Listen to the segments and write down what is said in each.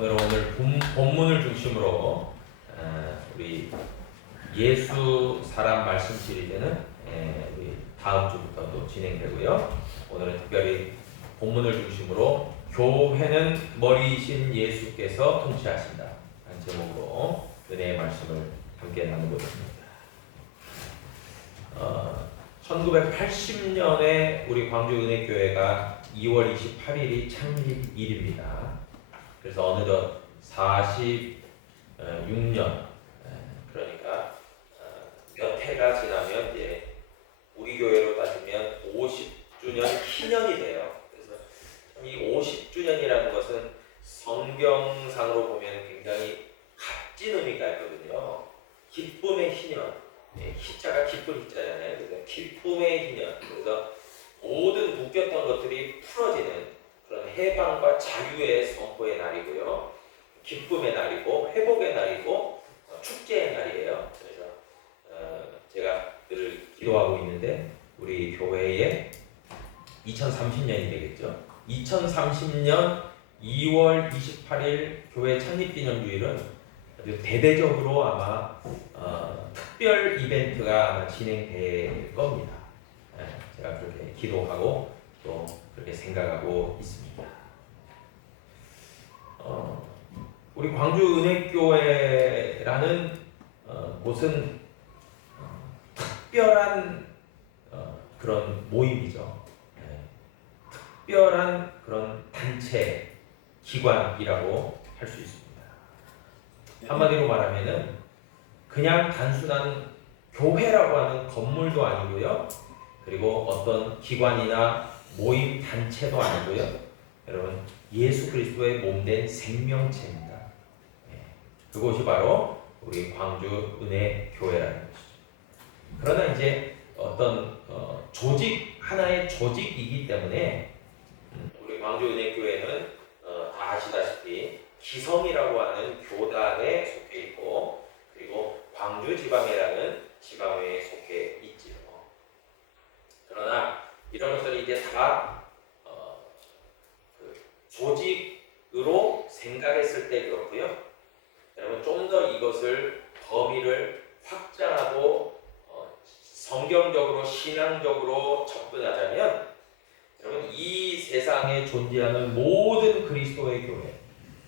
오늘 본문을 중심으로 우리 예수 사람 말씀 시리즈는 우리 다음 주부터 또 진행되고요. 오늘은 특별히 본문을 중심으로 교회는 머리이신 예수께서 통치하신다 라는 제목으로 은혜의 말씀을 함께 나누겠습니다. 1980년에 우리 광주 은혜교회가 2월 28일이 창립일입니다. 그래서 어느덧 46년, 그러니까 몇 해가 지나면 이제 우리 교회로 따지면 50주년 기념이 돼요. 그래서 이 50주년이라는 것은 성경상으로 보면 굉장히 값진 의미가 있거든요. 기쁨의 희년, 희자가 기쁜 희자잖아요. 그래서 기쁨의 희년. 그래서 모든 묶였던 것들이 풀어지는 그런 해방과 자유의 선포의 날이고요. 기쁨의 날이고 회복의 날이고 축제의 날이에요. 그래서 제가 늘 기도하고 있는데 우리 교회에 2030년이 되겠죠. 2030년 2월 28일 교회 창립기념주일은 아주 대대적으로 아마 특별 이벤트가 아마 진행될 겁니다. 제가 그렇게 기도하고 또 그렇게 생각하고 있습니다. 우리 광주 은혜교회라는 곳은 특별한 그런 모임이죠. 특별한 그런 단체 기관이라고 할 수 있습니다. 한마디로 말하면은 그냥 단순한 교회라고 하는 건물도 아니고요. 그리고 어떤 기관이나 모임 단체도 아니고요. 여러분 예수 그리스도의 몸된 생명체입니다. 그곳이 바로 우리 광주 은혜 교회라는 것이죠. 그러나 이제 어떤 조직 하나의 조직이기 때문에 우리 광주 은혜 교회는 다 아시다시피 기성이라고 하는 교단에 속해 있고 그리고 광주 지방회라는 지방회에 속해 있지요. 그러나 이런 것들이 이제 다 조직으로 생각했을 때 그렇고요. 여러분 좀 더 이것을 범위를 확장하고 성경적으로 신앙적으로 접근하자면 여러분 이 세상에 존재하는 모든 그리스도의 교회,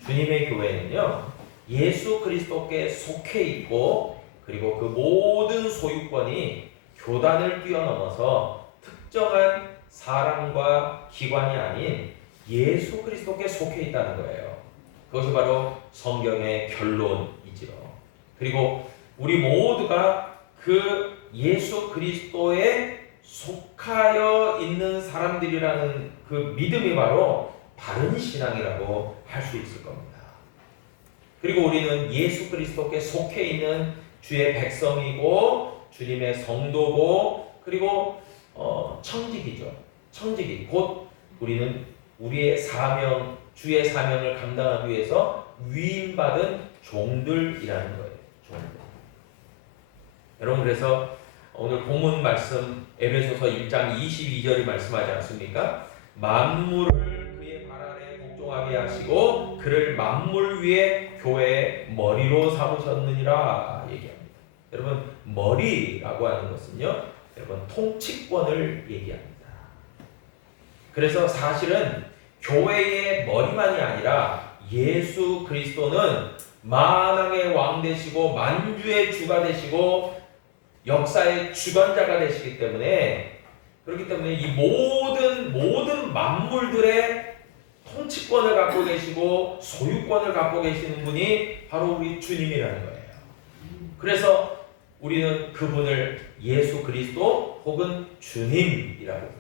주님의 교회는요 예수 그리스도께 속해 있고 그리고 그 모든 소유권이 교단을 뛰어넘어서 특정한 사람과 기관이 아닌 예수 그리스도께 속해 있다는 거예요. 그것이 바로 성경의 결론이지요. 그리고 우리 모두가 그 예수 그리스도에 속하여 있는 사람들이라는 그 믿음이 바로 바른 신앙이라고 할 수 있을 겁니다. 그리고 우리는 예수 그리스도께 속해 있는 주의 백성이고 주님의 성도고 그리고 청직이죠. 청직이 곧 우리는 우리의 사명, 주의 사명을 감당하기 위해서 위임받은 종들이라는 거예요. 종들. 여러분 그래서 오늘 본문 말씀 에베소서 1장 22절이 말씀하지 않습니까? 만물을 그의 발 아래 복종하게 하시고 그를 만물 위에 교회의 머리로 삼으셨느니라 얘기합니다. 여러분 머리라고 하는 것은요. 여러분 통치권을 얘기합니다. 그래서 사실은 교회의 머리만이 아니라 예수 그리스도는 만왕의 왕 되시고 만주의 주가 되시고 역사의 주관자가 되시기 때문에 그렇기 때문에 이 모든 만물들의 통치권을 갖고 계시고 소유권을 갖고 계시는 분이 바로 우리 주님이라는 거예요. 그래서 우리는 그분을 예수 그리스도 혹은 주님이라고 합니다.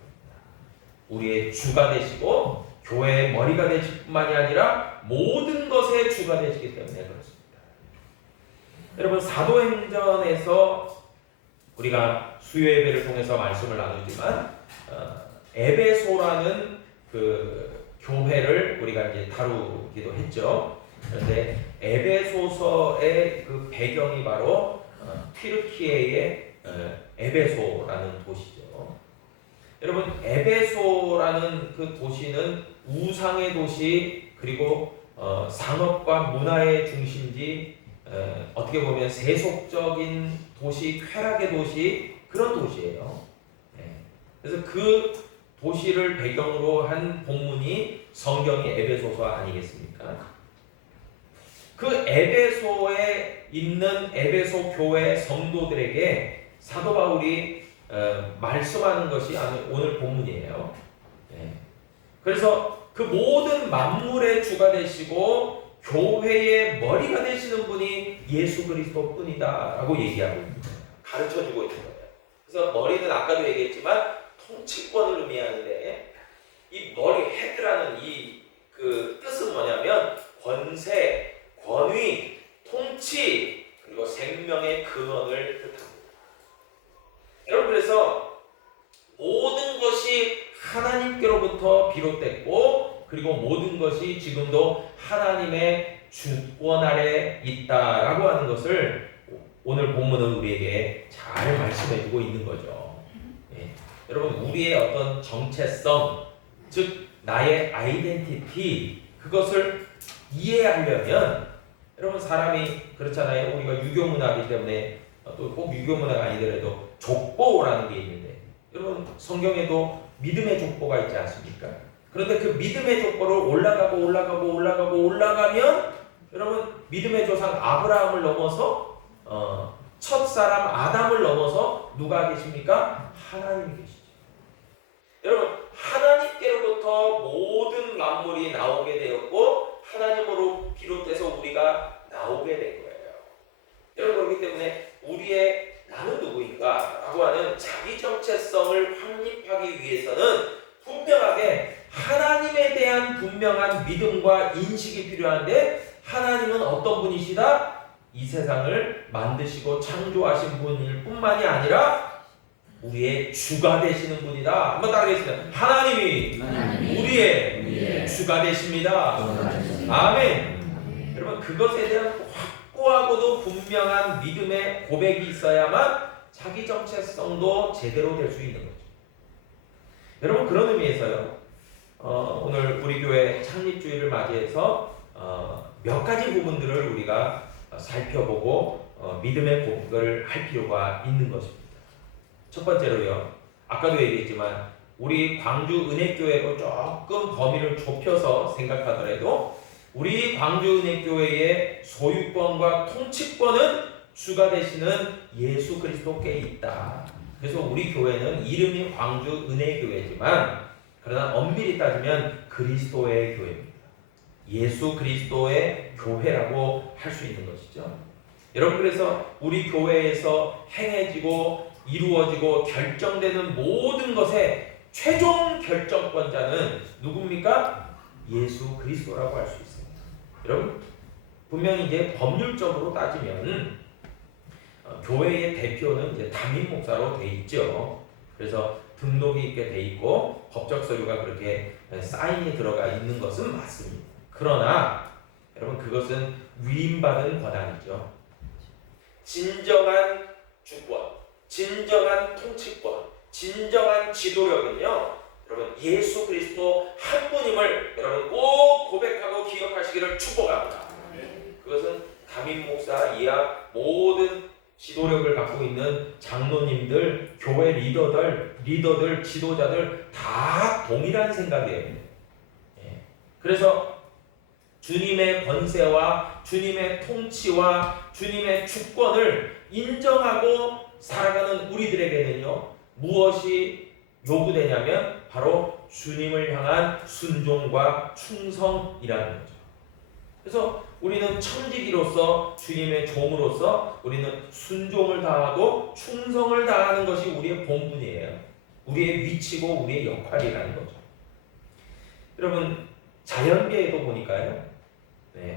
우리의 주가 되시고 교회의 머리가 되실 뿐만이 아니라 모든 것의 주가 되시기 때문에 그렇습니다. 여러분 사도행전에서 우리가 수요 예배를 통해서 말씀을 나누지만 에베소라는 그 교회를 우리가 이제 다루기도 했죠. 그런데 에베소서의 그 배경이 바로 튀르키예의 에베소라는 도시죠. 여러분 에베소라는 그 도시는 우상의 도시 그리고 상업과 문화의 중심지, 어떻게 보면 세속적인 도시, 쾌락의 도시, 그런 도시예요. 그래서 그 도시를 배경으로 한 본문이 성경의 에베소서 아니겠습니까? 그 에베소에 있는 에베소 교회 성도들에게 사도 바울이 말씀하는 것이 오늘 본문이에요. 그래서 그 모든 만물의 주가 되시고 교회의 머리가 되시는 분이 예수 그리스도 뿐이다 라고 얘기하고 있는 거예요. 가르쳐주고 있는 거예요. 그래서 머리는 아까도 얘기했지만 통치권을 의미하는데, 이 머리, 헤드라는 이 그 뜻은 뭐냐면 권세, 권위, 통치, 그리고 생명의 근원을 뜻합니다. 여러분, 그래서 모든 것이 하나님께로부터 비롯됐고, 그리고 모든 것이 지금도 하나님의 주권 아래 있다라고 하는 것을 오늘 본문은 우리에게 잘 말씀해주고 있는 거죠. 여러분, 우리의 어떤 정체성, 즉 나의 아이덴티티, 그것을 이해하려면, 여러분, 사람이 그렇잖아요. 우리가 유교문화이기 때문에, 또 꼭 유교문화가 아니더라도 족보라는 게 있는데, 여러분, 성경에도 믿음의 족보가 있지 않습니까? 그런데 그 믿음의 족보를 올라가면, 여러분, 믿음의 조상 아브라함을 넘어서 첫사람 아담을 넘어서 누가 계십니까? 하나님이 계시죠. 여러분, 하나님께로부터 모든 만물이 나오게 되었고 하나님으로 비롯해서 우리가 나오게 된 거예요. 여러분, 그렇기 때문에 우리의 나는 누구인가 라고 하는 자기 정체성을 확립하기 위해서는 분명하게 하나님에 대한 분명한 믿음과 인식이 필요한데, 하나님은 어떤 분이시다? 이 세상을 만드시고 창조하신 분일 뿐만이 아니라 우리의 주가 되시는 분이다. 한번 따라하겠습니다. 하나님이 우리의 주가 되십니다. 아멘. 여러분, 그것에 대한 확고하고도 분명한 믿음의 고백이 있어야만 자기 정체성도 제대로 될 수 있는 거죠. 여러분, 그런 의미에서요, 오늘 우리 교회 창립주일을 맞이해서 몇 가지 부분들을 우리가 살펴보고 믿음의 고백을 할 필요가 있는 것입니다. 첫 번째로요, 아까도 얘기했지만 우리 광주 은혜교회로 조금 범위를 좁혀서 생각하더라도 우리 광주 은혜교회의 소유권과 통치권은 주가 되시는 예수 그리스도께 있다. 그래서 우리 교회는 이름이 광주 은혜교회지만, 그러나 엄밀히 따지면 그리스도의 교회입니다. 예수 그리스도의 교회라고 할 수 있는 것이죠. 여러분, 그래서 우리 교회에서 행해지고 이루어지고 결정되는 모든 것의 최종 결정권자는 누굽니까? 예수 그리스도라고 할 수 있습니다. 여러분, 분명히 이제 법률적으로 따지면 교회의 대표는 이제 담임 목사로 돼 있죠. 그래서 등록이 있게 돼 있고 법적 서류가 그렇게 사인이 들어가 있는 것은 맞습니다. 그러나 여러분, 그것은 위임받은 권한이죠. 진정한 주권, 진정한 통치권, 진정한 지도력은요, 여러분, 예수 그리스도 한 분임을 여러분 꼭 고백하고 기억하시기를 축복합니다. 그것은 담임 목사 이하 모든 지도력을 갖고 있는 장로님들, 교회 리더들, 지도자들 다 동일한 생각이에요. 그래서 주님의 권세와 주님의 통치와 주님의 주권을 인정하고 살아가는 우리들에게는요, 무엇이 요구되냐면 바로 주님을 향한 순종과 충성이라는 거죠. 그래서 우리는 청지기로서, 주님의 종으로서 우리는 순종을 다하고 충성을 다하는 것이 우리의 본분이에요. 우리의 위치고 우리의 역할이라는 거죠. 여러분, 자연계에도 보니까요,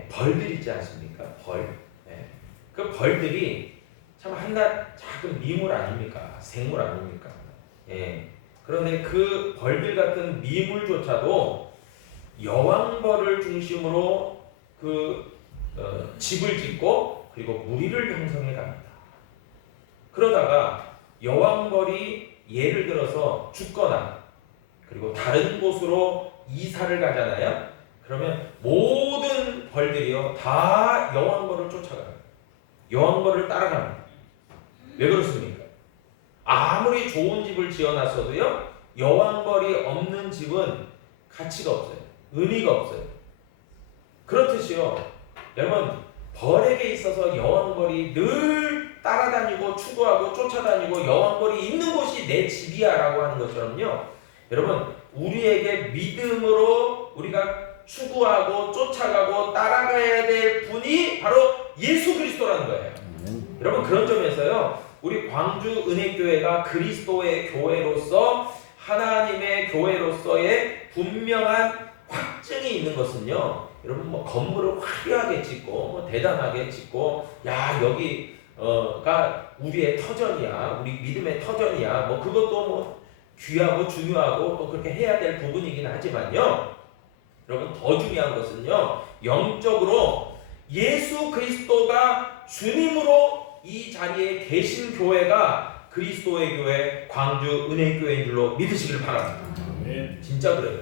벌들 있지 않습니까? 벌. 그 벌들이 참 한낱 작은 미물 아닙니까? 생물 아닙니까? 그런데 그 벌들 같은 미물조차도 여왕벌을 중심으로 집을 짓고 그리고 무리를 형성해 갑니다. 그러다가 여왕벌이 예를 들어서 죽거나 그리고 다른 곳으로 이사를 가잖아요. 그러면 모든 벌들이요 다 여왕벌을 쫓아가요. 여왕벌을 따라갑니다. 왜 그렇습니까? 아무리 좋은 집을 지어놨어도요 여왕벌이 없는 집은 가치가 없어요. 의미가 없어요. 그렇듯이요 여러분 벌에게 있어서 여왕벌이 늘 따라다니고 추구하고 쫓아다니고 여왕벌이 있는 곳이 내 집이야 라고 하는 것처럼요 여러분 우리에게 믿음으로 우리가 추구하고 쫓아가고 따라가야 될 분이 바로 예수 그리스도라는 거예요. 여러분 그런 점에서요 우리 광주 은혜교회가 그리스도의 교회로서 하나님의 교회로서의 분명한 확증이 있는 것은요 여러분 뭐 건물을 화려하게 짓고 뭐 대단하게 짓고 야 여기가 우리의 터전이야 우리 믿음의 터전이야 뭐 그것도 뭐 귀하고 중요하고 또 그렇게 해야 될 부분이긴 하지만요 여러분 더 중요한 것은요 영적으로 예수 그리스도가 주님으로 이 자리에 계신 교회가 그리스도의 교회 광주 은혜교회인 줄로 믿으시길 바랍니다. 진짜 그래요.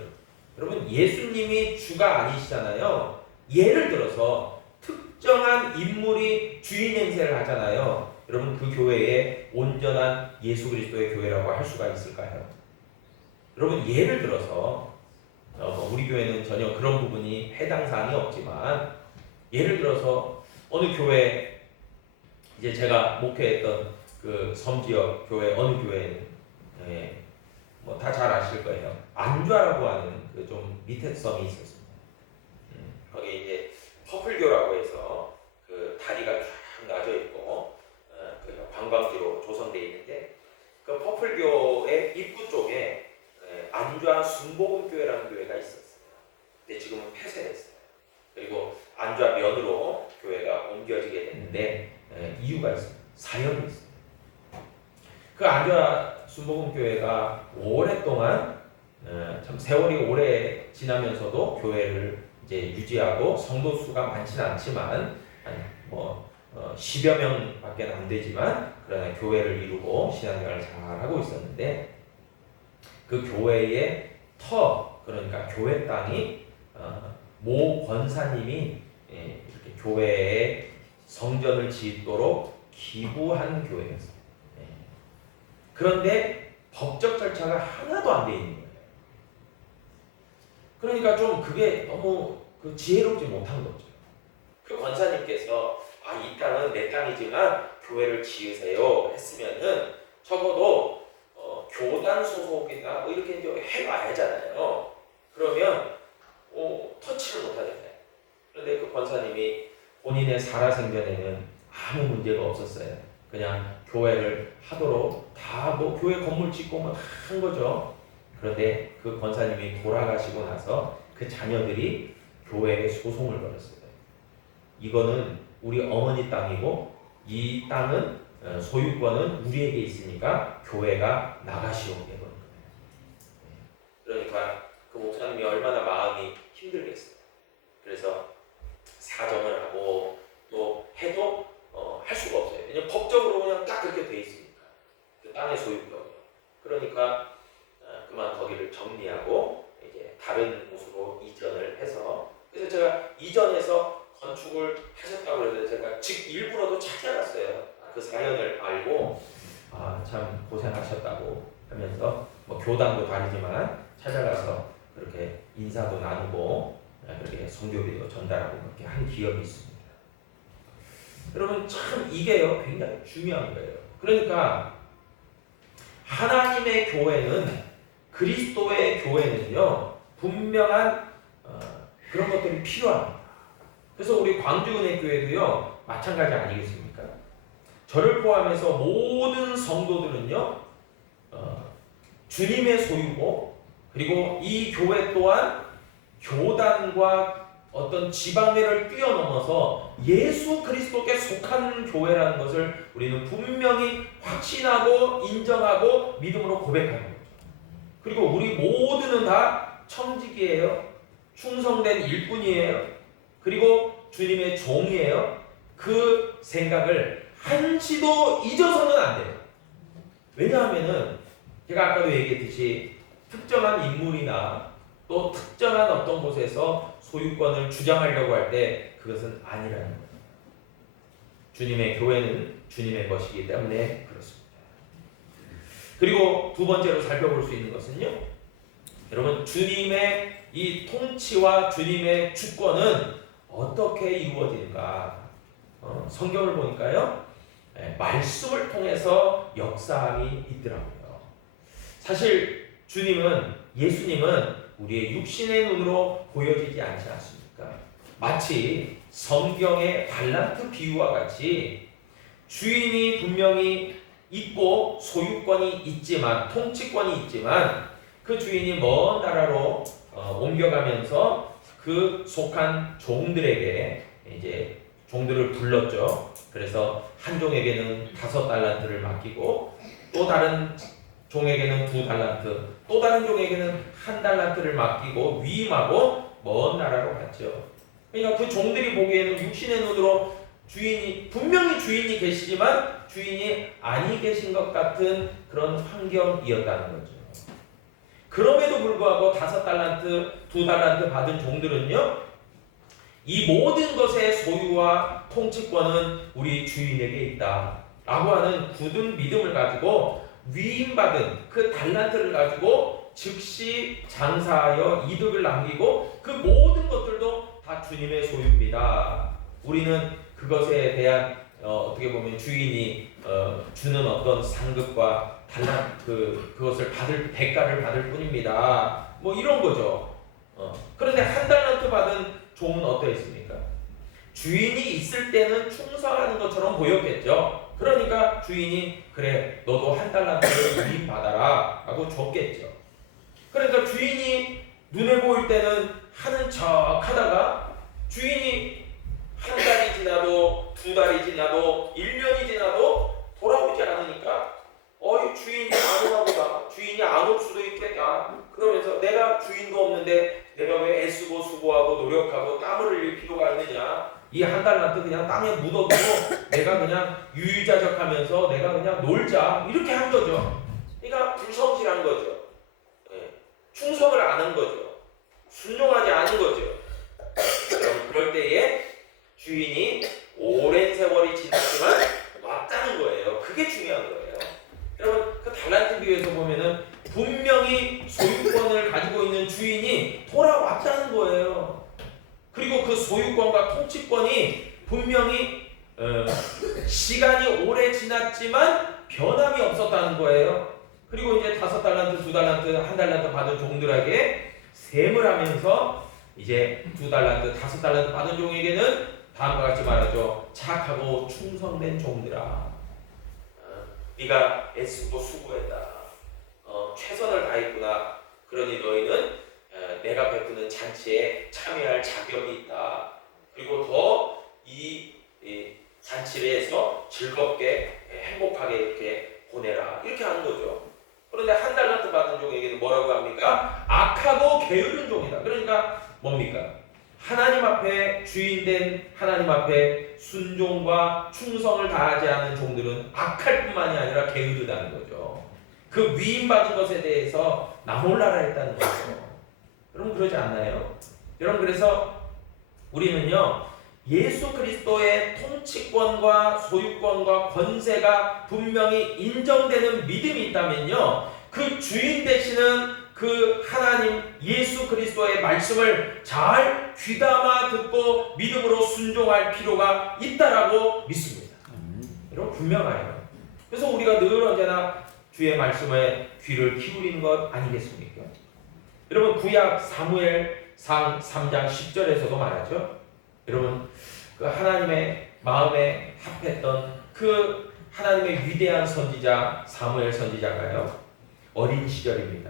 여러분 예수님이 주가 아니시잖아요. 예를 들어서 특정한 인물이 주인 행세를 하잖아요. 여러분 그 교회에 온전한 예수 그리스도의 교회라고 할 수가 있을까요? 여러분 예를 들어서 우리 교회는 전혀 그런 부분이 해당 사항이 없지만 예를 들어서 어느 교회 이제 제가 목회했던 그 섬지역 교회 어느 교회는 뭐 다 잘 아실 거예요. 안좌라고 하는 그 좀 밑에 섬이 있었습니다. 거기 이제 퍼플교라고 해서 그 다리가 쫙 나져 있고 그 관광지로 조성되어 있는데 그 퍼플교의 입구 쪽에 안좌 순복음교회라는 교회가 있었어요. 근데 지금은 폐쇄됐어요. 그리고 안좌 면으로 교회가 옮겨지게 됐는데 이유가 있습니다. 사연이 있습니다. 그 안좌 순복음교회가 오랫동안 참 세월이 오래 지나면서도 교회를 이제 유지하고 성도 수가 많지는 않지만 뭐 10여 명밖에 안 되지만 그러나 교회를 이루고 신앙생활을 잘 하고 있었는데 그 교회의 그러니까 교회 땅이 모 권사님이 이렇게 교회에 성전을 짓도록 기부한 교회였어요. 그런데 법적 절차가 하나도 안 돼 있는 거예요. 그러니까 좀 그게 너무 지혜롭지 못한 거죠. 그 권사님께서 이 땅은 내 땅이지만 교회를 지으세요 했으면은 적어도 교단 소속이나 뭐 이렇게 이제 해봐야잖아요. 그러면 터치를 못하잖아요. 그런데 그 권사님이 본인의 살아생전에는 아무 문제가 없었어요. 그냥 교회를 하도록 다 뭐 교회 건물 짓고 막 한 거죠. 그런데 그 권사님이 돌아가시고 나서 그 자녀들이 교회에 소송을 걸었어요. 이거는 우리 어머니 땅이고 이 땅은 소유권은 우리에게 있으니까 교회가 나가시오 해버린 거예요. 그러니까 그 목사님이 얼마나 마음이 힘들겠어요. 그래서 사정을 하고 또 해도 할 수가 없어요. 왜냐면 법적으로 그냥 딱 그렇게 돼 있으니까 그 땅의 소유권이요. 그러니까 그만 거기를 정리하고 이제 다른 곳으로 이전을 해서 그래서 제가 이전해서 건축을 하셨다고 그래서 제가 일부러도 찾아갔어요. 그 사연을 알고 참 고생하셨다고 하면서 뭐 교단도 다르지만 찾아가서 그렇게 인사도 나누고 그렇게 선교비도 전달하고 그렇게 한 기억이 있습니다. 여러분 참 이게요 굉장히 중요한 거예요. 그러니까 하나님의 교회는 그리스도의 교회는요 분명한 그런 것들이 필요합니다. 그래서 우리 광주은혜교회도요 마찬가지 아니겠습니까? 저를 포함해서 모든 성도들은요 주님의 소유고 그리고 이 교회 또한 교단과 어떤 지방회를 뛰어넘어서 예수 그리스도께 속한 교회라는 것을 우리는 분명히 확신하고 인정하고 믿음으로 고백하는 거죠. 그리고 우리 모두는 다 청직이에요. 충성된 일꾼이에요. 그리고 주님의 종이에요. 그 생각을 한치도 잊어서는 안 돼요. 왜냐하면은 제가 아까도 얘기했듯이 특정한 인물이나 또 특정한 어떤 곳에서 소유권을 주장하려고 할 때 그것은 아니라는 거예요. 주님의 교회는 주님의 것이기 때문에 그렇습니다. 그리고 두 번째로 살펴볼 수 있는 것은요, 여러분, 주님의 이 통치와 주님의 주권은 어떻게 이루어지는가? 성경을 보니까요, 말씀을 통해서 역사함이 있더라고요. 사실 예수님은 우리의 육신의 눈으로 보여지지 않지 않습니까? 마치 성경의 달란트 비유와 같이 주인이 분명히 있고 소유권이 있지만, 통치권이 있지만 그 주인이 먼 나라로 옮겨가면서 그 속한 종들에게 이제 종들을 불렀죠. 그래서 한 종에게는 5달란트를 맡기고 또 다른 종에게는 2달란트, 또 다른 종에게는 1달란트를 맡기고 위임하고 먼 나라로 갔죠. 그러니까 그 종들이 보기에는 육신의 눈으로 분명히 주인이 계시지만 주인이 아니 계신 것 같은 그런 환경이었다는 거죠. 그럼에도 불구하고 5달란트, 2달란트 받은 종들은요, 이 모든 것의 소유와 통치권은 우리 주인에게 있다 라고 하는 굳은 믿음을 가지고 위임받은 그 달란트를 가지고 즉시 장사하여 이득을 남기고 그 모든 것들도 다 주님의 소유입니다. 우리는 그것에 대한 어떻게 보면 주인이 주는 어떤 상급과 그것을 대가를 받을 뿐입니다. 뭐 이런 거죠. 그런데 1달란트 받은 종은 어떠했습니까? 주인이 있을 때는 충성하는 것처럼 보였겠죠. 그러니까 주인이 그래 너도 1달란트를 위임받아라 라고 줬겠죠. 그러니까 주인이 눈에 보일 때는 하는 척 하다가 주인이 1달이 지나도 2달이 지나도 1년이 지나도 돌아오지 않으니까 주인이 안 오나 보다. 주인이 안 올 수도 있겠다. 그러면서 내가 주인도 없는데 내가 왜 애쓰고 수고하고 노력하고 땀을 흘릴 필요가 있느냐. 이 1달란트 그냥 땅에 묻어두고 내가 그냥 유유자적하면서 내가 그냥 놀자. 이렇게 한 거죠. 그러니까 불성실한 거죠. 충성을 안 한 거죠. 순종하지 않은 거죠. 그럴 때에 주인이 오랜 세월이 지났지만 왔다는 거예요. 그게 중요한 거예요. 여러분, 그 달란트 비유에서 보면은 분명히 소유권을 가지고 있는 주인이 돌아왔다는 거예요. 그리고 그 소유권과 통치권이 분명히 시간이 오래 지났지만 변함이 없었다는 거예요. 그리고 이제 5달란트, 2달란트, 1달란트 받은 종들에게 셈을 하면서 이제 2달란트, 5달란트 받은 종에게는 다음과 같이 말하죠. 착하고 충성된 종들아, 네가 애쓰고 수고했다. 최선을 다했구나. 그러니 너희는 내가 베푸는 잔치에 참여할 자격이 있다. 그리고 더 이 잔치를 해서 즐겁게 행복하게 이렇게 보내라. 이렇게 하는 거죠. 그런데 1달란트 받은 종에게는 뭐라고 합니까? 악하고 게으른 종이다. 그러니까 뭡니까? 하나님 앞에 주인된 하나님 앞에 순종과 충성을 다하지 않는 종들은 악할 뿐만이 아니라 게으르다는 거죠. 그 위임받은 것에 대해서 나 몰라라 했다는 거죠. 여러분 그러지 않나요? 여러분 그래서 우리는요, 예수 그리스도의 통치권과 소유권과 권세가 분명히 인정되는 믿음이 있다면요, 그 주인 되시는 그 하나님 예수 그리스도의 말씀을 잘 귀담아 듣고 믿음으로 순종할 필요가 있다라고 믿습니다. 여러분 분명해요. 그래서 우리가 늘 언제나 주의 말씀에 귀를 기울이는 것 아니겠습니까? 여러분 구약 사무엘상 3장 10절에서도 말하죠. 여러분 그 하나님의 마음에 합했던 그 하나님의 위대한 선지자 사무엘 선지자가요, 어린 시절입니다.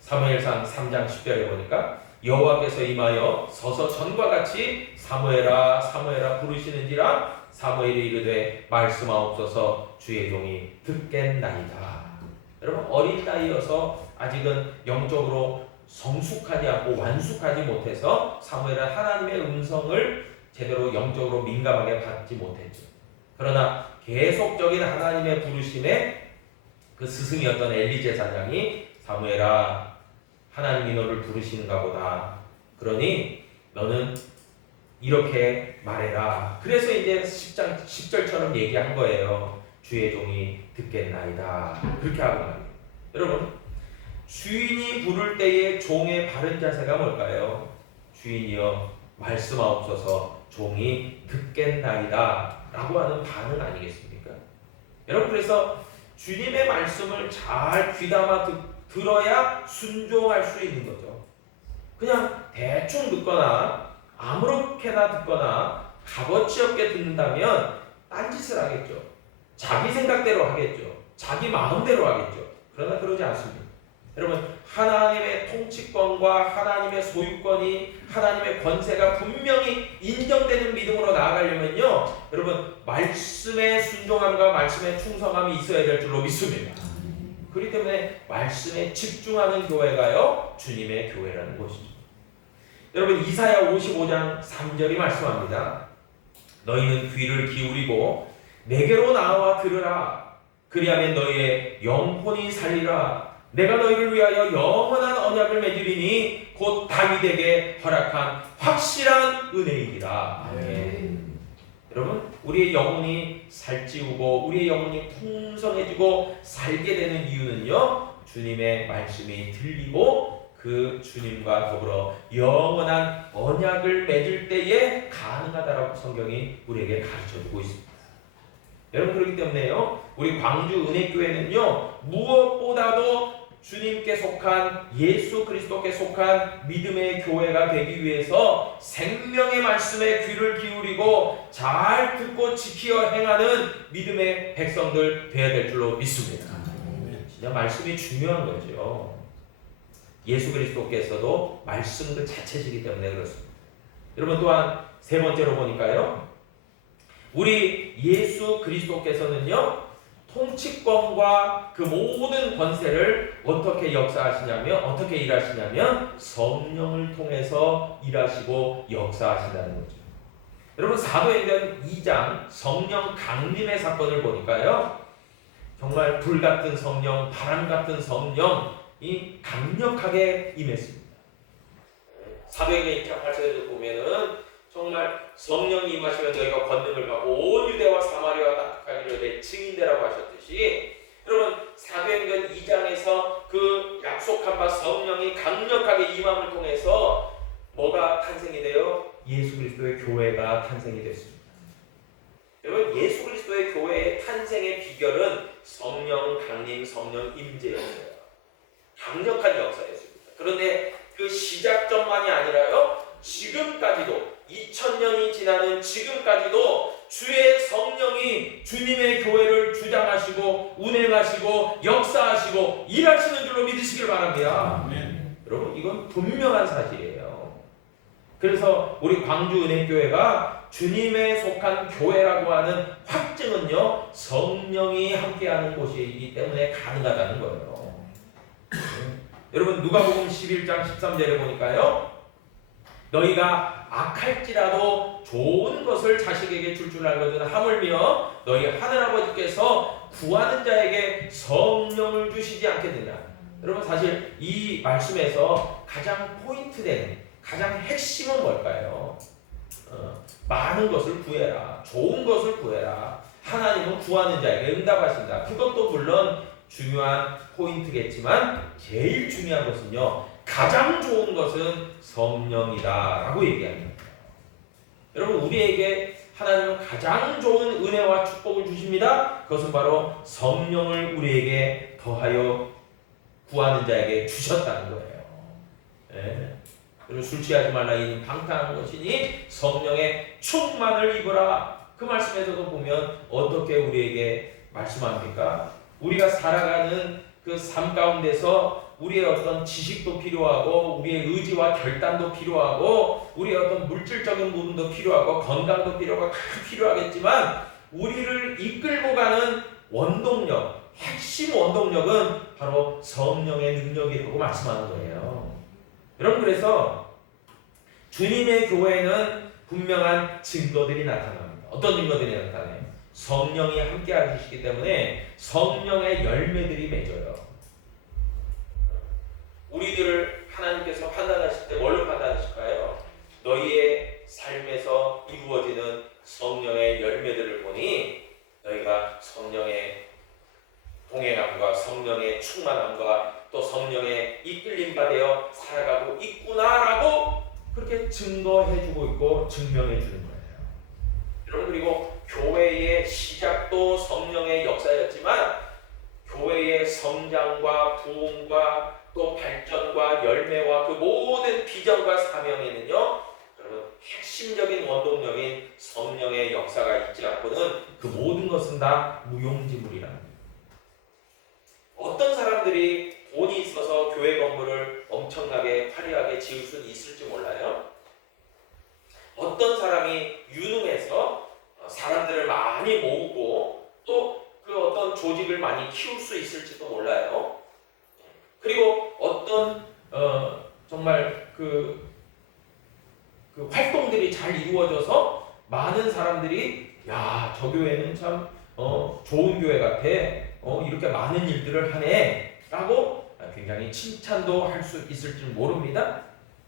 사무엘상 3장 10절에 보니까 여호와께서 임하여 서서 전과 같이 사무엘아 사무엘아 부르시는지라 사무엘이 이르되 말씀하옵소서 주의 종이 듣겠나이다. 여러분 어린 나이여서 아직은 영적으로 성숙하지 않고 완숙하지 못해서 사무엘은 하나님의 음성을 제대로 영적으로 민감하게 받지 못했죠. 그러나 계속적인 하나님의 부르심에 그 스승이었던 엘리 제사장이 사무엘아 하나님이 너를 부르시는가 보다. 그러니 너는 이렇게 말해라. 그래서 이제 10절처럼 얘기한 거예요. 주의 종이 듣겠나이다. 그렇게 하고 말이에요. 여러분, 주인이 부를 때의 종의 바른 자세가 뭘까요? 주인이여 말씀하옵소서 종이 듣겠나이다 라고 하는 반응 아니겠습니까? 여러분, 그래서 주님의 말씀을 잘 귀담아 들어야 순종할 수 있는 거죠. 그냥 대충 듣거나 아무렇게나 듣거나 값어치 없게 듣는다면 딴짓을 하겠죠. 자기 생각대로 하겠죠. 자기 마음대로 하겠죠. 그러나 그러지 않습니다. 여러분, 하나님의 통치권과 하나님의 소유권이, 하나님의 권세가 분명히 인정되는 믿음으로 나아가려면요, 여러분, 말씀의 순종함과 말씀의 충성함이 있어야 될 줄로 믿습니다. 그렇기 때문에 말씀에 집중하는 교회가요, 주님의 교회라는 것이죠. 여러분, 이사야 55장 3절이 말씀합니다. 너희는 귀를 기울이고 내게로 나와 들으라. 그리하면 너희의 영혼이 살리라. 내가 너희를 위하여 영원한 언약을 맺으리니 곧 다윗에게 허락한 확실한 은혜이니라. 아멘. 여러분, 우리의 영혼이 살찌우고 우리의 영혼이 풍성해지고 살게 되는 이유는요, 주님의 말씀이 들리고 그 주님과 더불어 영원한 언약을 맺을 때에 가능하다라고 성경이 우리에게 가르쳐주고 있습니다. 여러분, 그렇기 때문에요, 우리 광주 은혜교회는요, 무엇보다도 주님께 속한, 예수 그리스도께 속한 믿음의 교회가 되기 위해서 생명의 말씀에 귀를 기울이고 잘 듣고 지키어 행하는 믿음의 백성들 되어야 될 줄로 믿습니다. 진짜 말씀이 중요한 거죠. 예수 그리스도께서도 말씀 그 자체시기 때문에 그렇습니다. 여러분, 또한 세 번째로 보니까요, 우리 예수 그리스도께서는요, 통치권과 그 모든 권세를 어떻게 역사하시냐면, 어떻게 일하시냐면 성령을 통해서 일하시고 역사하신다는 거죠. 여러분, 사도행전 2장 성령 강림의 사건을 보니까요, 정말 불같은 성령, 바람 같은 성령이 강력하게 임했습니다. 사도행전 2장 8절에도 보면은 정말 성령이 임하시면 너희가 권능을 받고 온 유대와 사마리아와 땅끝까지 내 증인되라고 하셨듯이, 여러분, 사도행전 2장에서 그 약속한 바 성령이 강력하게 임함을 통해서 뭐가 탄생이 돼요? 예수 그리스도의 교회가 탄생이 됐습니다. 여러분, 예수 그리스도의 교회의 탄생의 비결은 성령 강림, 성령 임재였어요. 강력한 역사였습니다. 그런데 그 시작점만이 아니라요, 지금까지도 2000년이 지나는 지금까지도 주의 성령이 주님의 교회를 주장하시고 운행하시고 역사하시고 일하시는 줄로 믿으시길 바랍니다. 아멘. 여러분, 이건 분명한 사실이에요. 그래서 우리 광주 은혜교회가 주님에 속한 교회라고 하는 확증은요, 성령이 함께하는 곳이기 때문에 가능하다는 거예요. 여러분, 누가복음 11장 13절에 보니까요, 너희가 악할지라도 좋은 것을 자식에게 줄 알거든 하물며 너희 하늘아버지께서 구하는 자에게 성령을 주시지 않겠느냐. 여러분, 사실 이 말씀에서 가장 포인트된, 가장 핵심은 뭘까요? 많은 것을 구해라, 좋은 것을 구해라, 하나님은 구하는 자에게 응답하신다. 그것도 물론 중요한 포인트겠지만 제일 중요한 것은요, 가장 좋은 것은 성령이다 라고 얘기합니다. 여러분, 우리에게 하나님은 가장 좋은 은혜와 축복을 주십니다. 그것은 바로 성령을 우리에게 더하여 구하는 자에게 주셨다는 거예요. 네. 그리고 술 취하지 말라 이는 방탕한 것이니 성령의 충만을 입으라. 그 말씀에서도 보면 어떻게 우리에게 말씀합니까? 우리가 살아가는 그 삶 가운데서 우리의 어떤 지식도 필요하고 우리의 의지와 결단도 필요하고 우리의 어떤 물질적인 부분도 필요하고 건강도 필요하겠지만 우리를 이끌고 가는 원동력, 핵심 원동력은 바로 성령의 능력이라고 말씀하는 거예요. 여러분, 그래서 주님의 교회는 분명한 증거들이 나타납니다. 어떤 증거들이 나타나요? 성령이 함께 하시기 때문에 성령의 열매들이 맺어요. 우리들을 하나님께서 판단하실 때 뭘로 판단하실까요? 너희의 삶에서 이루어지는 성령의 열매들을 보니 너희가 성령의 동행함과 성령의 충만함과 또 성령의 이끌림 받아 살아가고 있구나라고 그렇게 증거해주고 있고 증명해주는 거예요. 여러분, 그리고 교회의 시작도 성령의 역사였지만 교회의 성장과 부흥과 또 발전과 열매와 그 모든 비전과 사명에는요, 여러분, 핵심적인 원동력인 성령의 역사가 있지 않고는 그 모든 것은 다 무용지물이랍니다. 어떤 사람들이 돈이 있어서 교회 건물을 엄청나게 화려하게 지을 수 있을지 몰라요. 어떤 사람이 유능해서 사람들을 많이 모으고 또 그 어떤 조직을 많이 키울 수 있을지도 몰라요. 그리고 어떤 정말 그 활동들이 잘 이루어져서 많은 사람들이 야, 저 교회는 참 좋은 교회 같아. 이렇게 많은 일들을 하네 라고 굉장히 칭찬도 할 수 있을지 모릅니다.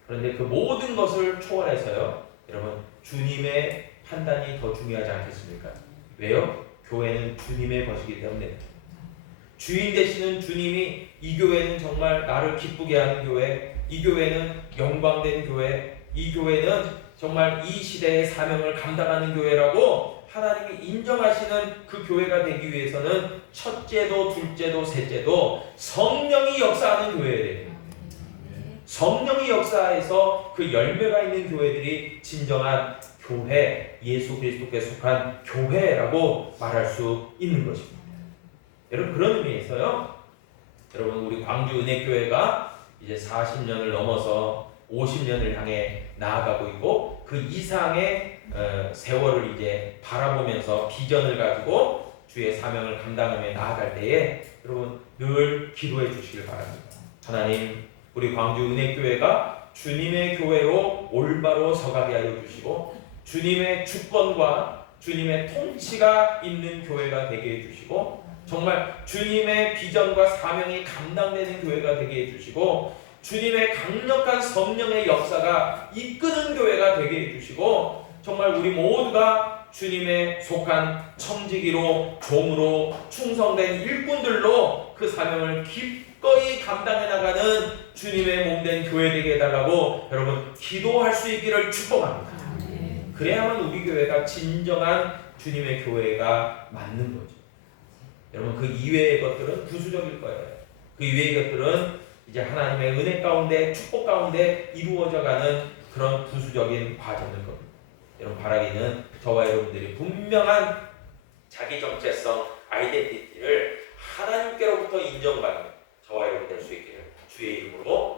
그런데 그 모든 것을 초월해서요, 여러분, 주님의 판단이 더 중요하지 않겠습니까? 왜요? 교회는 주님의 것이기 때문에. 주인 되시는 주님이 이 교회는 정말 나를 기쁘게 하는 교회, 이 교회는 영광된 교회, 이 교회는 정말 이 시대의 사명을 감당하는 교회라고 하나님이 인정하시는 그 교회가 되기 위해서는 첫째도 둘째도 셋째도 성령이 역사하는 교회예요. 성령이 역사해서 그 열매가 있는 교회들이 진정한 교회, 예수 그리스도께 속한 교회라고 말할 수 있는 것입니다. 여러분, 그런 의미에서요, 여러분, 우리 광주 은혜교회가 이제 40년을 넘어서 50년을 향해 나아가고 있고 그 이상의 세월을 이제 바라보면서 비전을 가지고 주의 사명을 감당하며 나아갈 때에 여러분 늘 기도해 주시길 바랍니다. 하나님, 우리 광주 은혜교회가 주님의 교회로 올바로 서가게 하여 주시고 주님의 주권과 주님의 통치가 있는 교회가 되게 해주시고 정말 주님의 비전과 사명이 감당되는 교회가 되게 해주시고 주님의 강력한 성령의 역사가 이끄는 교회가 되게 해주시고 정말 우리 모두가 주님의 속한 청지기로 종으로 충성된 일꾼들로 그 사명을 기꺼이 감당해 나가는 주님의 몸된 교회 되게 해달라고 여러분 기도할 수 있기를 축복합니다. 그래야만 우리 교회가 진정한 주님의 교회가 맞는 거죠. 여러분, 그 이외의 것들은 부수적일 거예요. 그 이외의 것들은 이제 하나님의 은혜 가운데 축복 가운데 이루어져가는 그런 부수적인 과정일 겁니다. 여러분, 바라기는 저와 여러분들이 분명한 자기 정체성 아이덴티티를 하나님께로부터 인정받는 저와 여러분 될 수 있기를 주의 이름으로